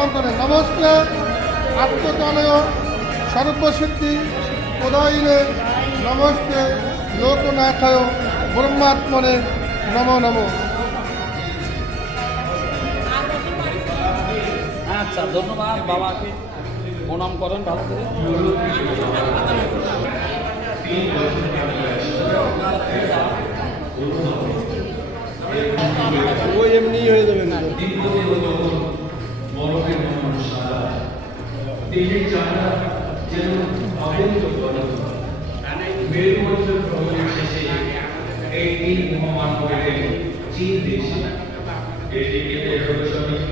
প্রণাম করেন নমস্তে আত্মতনয় সর্বসিদ্ধি প্রদায়িনে নমস্তে লোকনাথায় ব্রহ্মাত্মনে নম নম। আচ্ছা ধন্যবাদ বাবাকে। প্রণাম করেন ভালো করে। ও এমনি হয়ে যাবে না। तेरे चांदा जन्म अवंत बनो मेरे मंत्र प्रभु ने से एक दिन मोहमान को मेरे चीन देश एडी के एडोशन